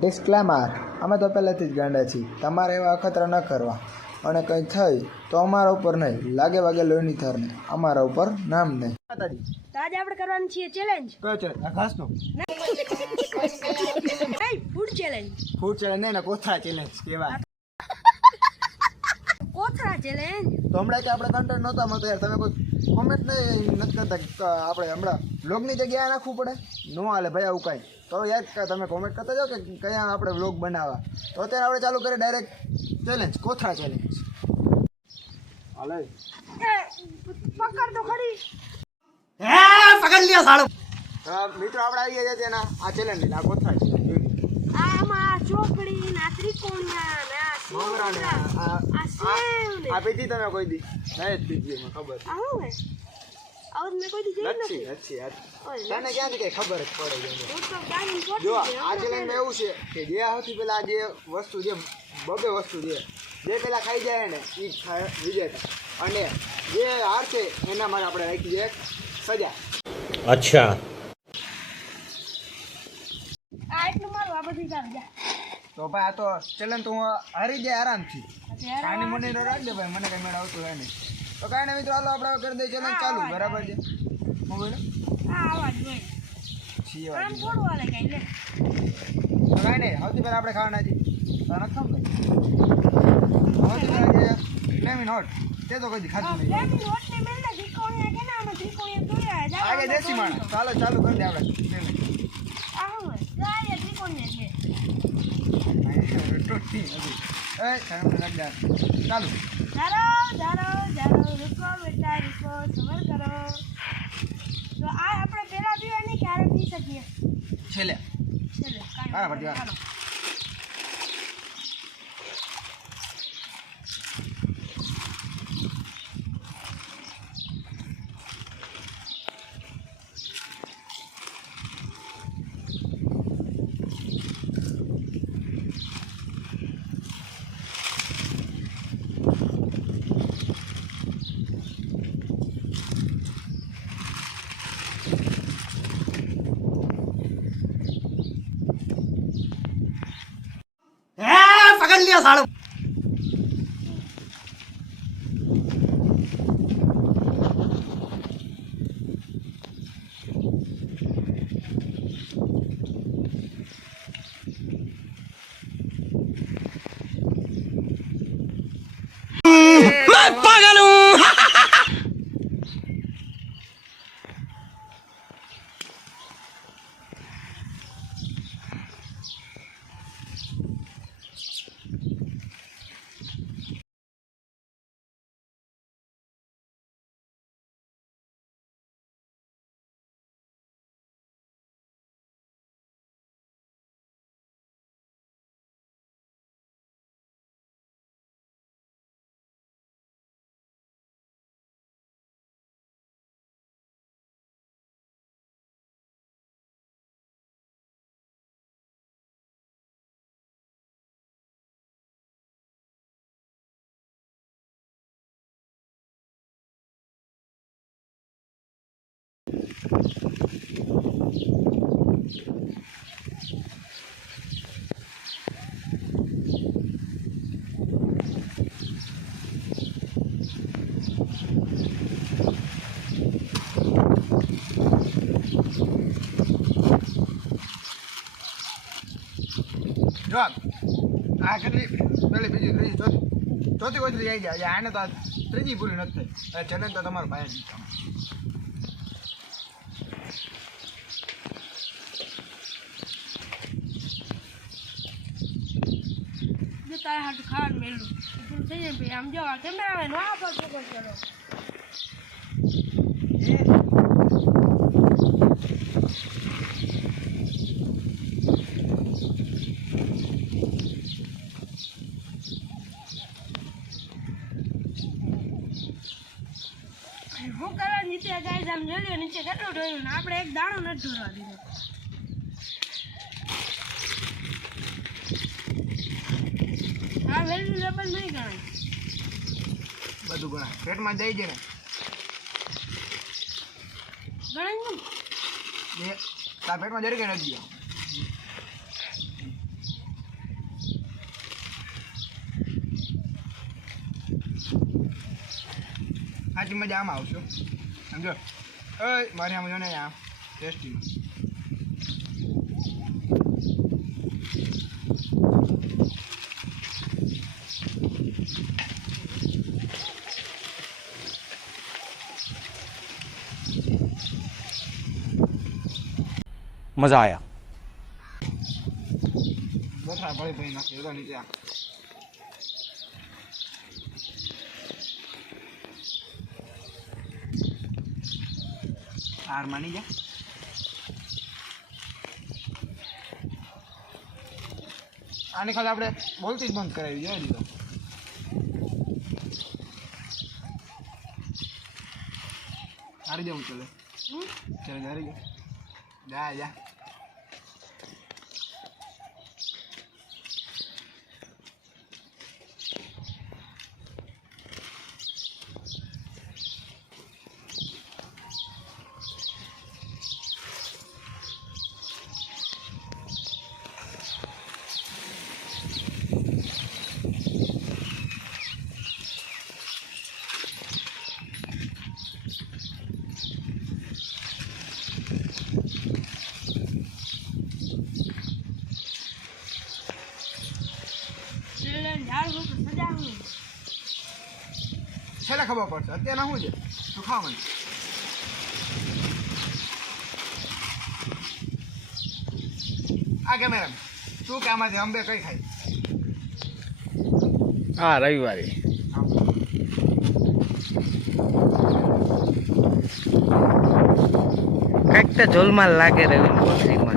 Disclaimer, અમે તો પહેલેથી જ ગાંડા છીએ, તમારે એવા અખતરા ન કરવા, અને કંઈ થઈ તો અમારા ઉપર નહીં, લાગે વાગે લોહીની થરને, અમારા ઉપર નામ નહીં. તો આજે આપણે કરવાની છીએ ચેલેન્જ. કયો છે? આ ઘાસનો ફૂડ ચેલેન્જ. ફૂડ ચેલેન્જ નહીં ને કોથળા ચેલેન્જ કહેવાય. કોથળા ચેલેન્જ. તો હમણાં કે આપણે કન્ટેન્ટ નહોતા મળતો યાર, તમે કોઈ કોમેન્ટ નહીં નથી કરતા કે આપણે હમણાં વ્લોગની જગ્યાએ નાખવું પડે, ન હાલે ભાઈ આવું કાંઈ. તો યાર તમે કોમેન્ટ કરતા જાઓ કે કયા આપણે વ્લોગ બનાવવા. તો અત્યારે આપણે ચાલુ કરીએ ડાયરેક્ટ ચેલેન્જ, કોથળા ચેલેન્જ. હાલે પકડ તો ખરી. પકડ લ્યો સાળો. મિત્રો આપણે આવી ગયા છે તેના આ ચેલેન્જ, આ કોથળા ચેલેન્જ. આમાં ચોકડી ના ત્રિકોણના ના મમરા ને આ પીધી તમે કોઈ દી? નહીં જ પીધી, એમાં ખબર. આ હું હે આવું મેં કોઈ દી જોઈ નથી. તને ક્યાંથી કઈ ખબર જ પડે છે? હું તો ગાડી જો છોડી આ ચેલેન્જમાં એવું છે કે જે સૌથી પહેલા જે વસ્તુ જે બબે વસ્તુ જે પેલા ખાઈ જાય ને એ વિજેતા, અને જે હાર છે એના માટે આપણે રાખી દઈએ સજા. અચ્છા, આ એટલું મારું આ બધી ચાલ જા. તો ભાઈ આ તો ચેલેન્જ તો હું હારી જાય આરામથી. અત્યારે કાની મને રાખ દે ભાઈ, મને કઈ મેળ આવતું હોય નહીં. તો કાંઈ નહીં મિત્રો, હાલો આપણે કરી દઈએ ચેલેન્જ ચાલુ. બરાબર છે? હું બોલો આ આવાજ હોય છીએ આમ થોડું હાલે કઈ લે. તો કાંઈ નહીં, સૌથી પહેલાં આપણે ખાવાના છીએ તને ખમ કઈ સૌથી પહેલાં જે ફ્લેમિંગ હોટ, તે તો કદી ખાધું નહીં. ફ્લેમિંગ હોટને મેલને ત્રિકોણીયા કે ના અમે ત્રિકોણીયા તોડ્યા જા. આગે દેશી માણસ, ચાલો ચાલુ કરી દે આપણે challenge. આ હું હે જા ત્રિકોણીયા છે. ટોટી નથી. એ સામે રાખ દે. ચાલુ. જારો રૂકો બેટા રૂકો, સબર કરો. તો આ આપણે પેલા પીવાની ક્યારે પી શકીએ? છેલ્લે ચલો હા, ભરતી વાર. ચાલો. પકડ લ્યો સાળો. मैं पागल हूँ. જો આ કેટલી પેલી બીજી ત્રીજી ચોથી કોથળી આવી જાય. આને તો આ ત્રીજી પૂરી નથી થઈ. ચેલેન્જ તો તમારો ભાઈ જ. જો તારે હાટું ખાવાનું મેળવું પૂરું થઈ જાય ભાઈ. આમ જો આ કેમેરામેન વાહ પર ફોકસ કરો. હું કરવા નીચે ગાઈસ આમ જોયો નીચે કેટલું ઢોળ્યું ને આપણે એક દાણો નથી ઢોળવા દીધો. આ વેલ્યુએબલ નહીં ગણાય. બધું ગણાય, પેટમાં જઈ જાય ને ગણાય ને એ તાર પેટમાં જરી કઈ નથી ગયો. સાચી મજા આમાં આવશો સમજો ઓય મારે આમ જો ને આમ ટેસ્ટીમાં मजा आया બથા ભળી ભળી નાખી એલો નીચે હાર માની જા આને ખાલી આપણે બોલતી જ બંધ કરાવી જોઈએ દીધો હારી જાઉં ચલે ચલે હારી જા જા છેલ્લે ખબર પડશે અત્યારે શું છે તું ખાવા મને આ કેમેરા તું કે આમાંથી અંબે કઈ ખાઈ हाँ रविवार कईक तो झोलमाल लागे रवि कोठरी में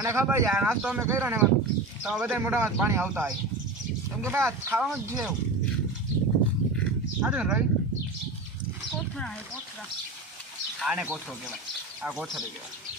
મને ખબર છે આ નાસ્તો અમે કર્યો ને એમાં તો બધા મોઢામાં પાણી આવતા હોય કેમ કે ભાઈ ખાવામાં જ છે એવું સાચું ને રવિ આને કોથળો કહેવાય આ કોથળો કહેવાય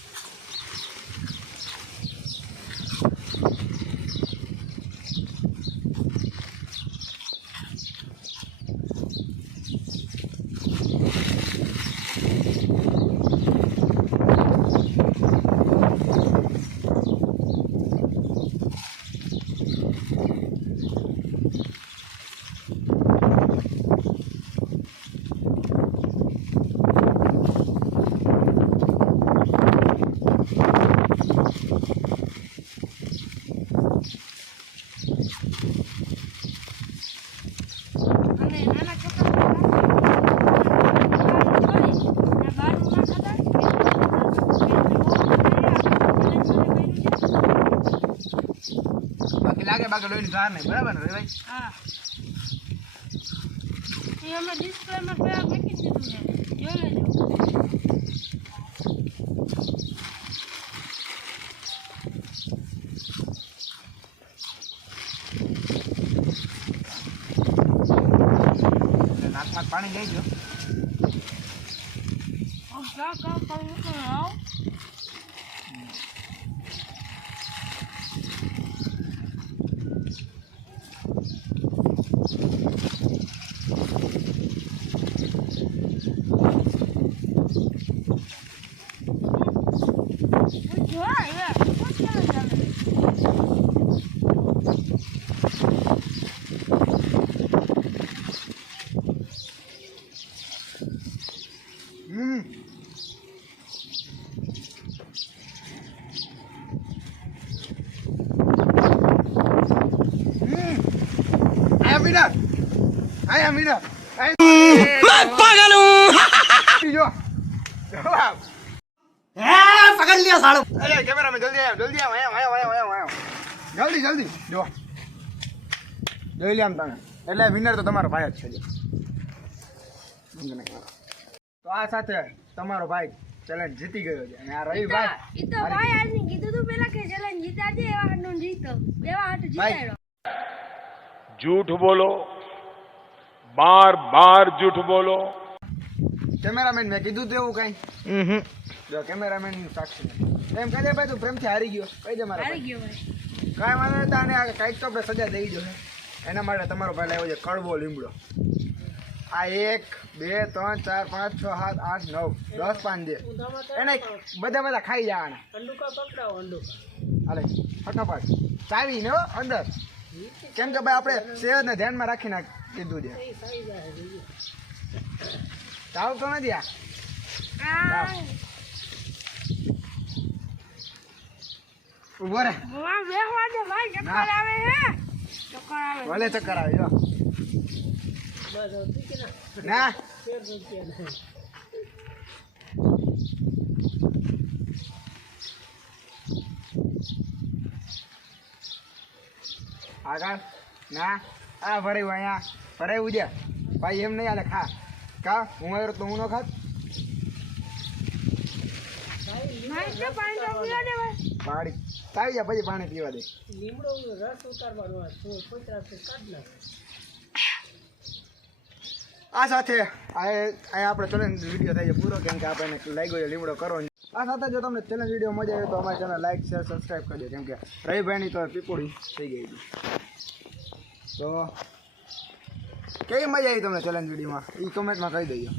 બાકી લાગે બાકી લોહીની ધાર નહીં બરાબર ને ભાઈ હા એ અમે ડિસ્પ્લેમાં પેલા મૂકી દીધું છે જોઈ લેજો નાકમાં પાણી લઈ ગયો I am winner. मैं पागल हूँ जो पकड़ लिया सालो अरे कैमरा में जल्दी आयो जल्दी जल्दी जो જોઈ લે આમ તમે એટલે વિનર તો તમારો ભાઈ જ છે તો આ સાથે તમારો ભાઈ ચેલેન્જ જીતી ગયો છે અને આ રવિભાઈ ઈ તો ભાઈ આજની કીધું તું પેલા કે ચેલેન્જ જીતાડજે એવા હાટનો જીતો એવા હાટ જીતાડ્યો झूठ बोलो बार बार झूठ बोलो કેમેરામેન મેં કીધું તો એવું કઈ જો કેમેરામેન સાક્ષી એમ કહે ભાઈ તું પ્રેમથી હારી ગયો કહી દે મારા હારી ગયો ભાઈ કાંઈ વાંધો નહીં અને કઈક તો આપણે સજા દઈ જો એના માટે તમારો ભાઈ લાવ્યો છે કડવો લીમડો. આ 1 2 3 4 5 6 7 8 9 10 પાન છે એને બધા ખાઈ જવાના. હાલે ફટાફટ ચાવી ને હો અંદર, કેમ કે ભાઈ આપણે સેહતને ધ્યાનમાં રાખીને કીધું છે. ચાવ તો નથી આ ઉભો રે મોમાં બેહવા દે ભાઈ, ચક્કર આવે હે, ચક્કર આવે. ભલે ચક્કર આવે જો ના આગળ ના આ ભરાયું અહીંયા ભરાયું છે ભાઈ, એમ નહીં હાલે. ખા કા હું આવ્યો તો હું ન ખાત. ભાઈ તો પાણી તો પીવા દે ભાઈ. પાણી તાવી જા પછી પાણી પીવા દે. આ સાથે આ આપણે ચેલેન્જ વિડીયો થાય છે પૂરો, કેમ કે આપણને લાગ્યો છે લીમડો કરો. આ સાથે જો તમને ચેલેન્જ વિડીયો મજા આવે તો અમારી ચેનલ લાઈક શેર સબસ્ક્રાઈબ કરી દો, કેમ કે રવિભાઈની તો પીપોડી થઈ ગઈ હતી. તો કેવી મજા આવી તમને ચેલેન્જ વિડીયોમાં એ કમેન્ટમાં કહી દઈએ.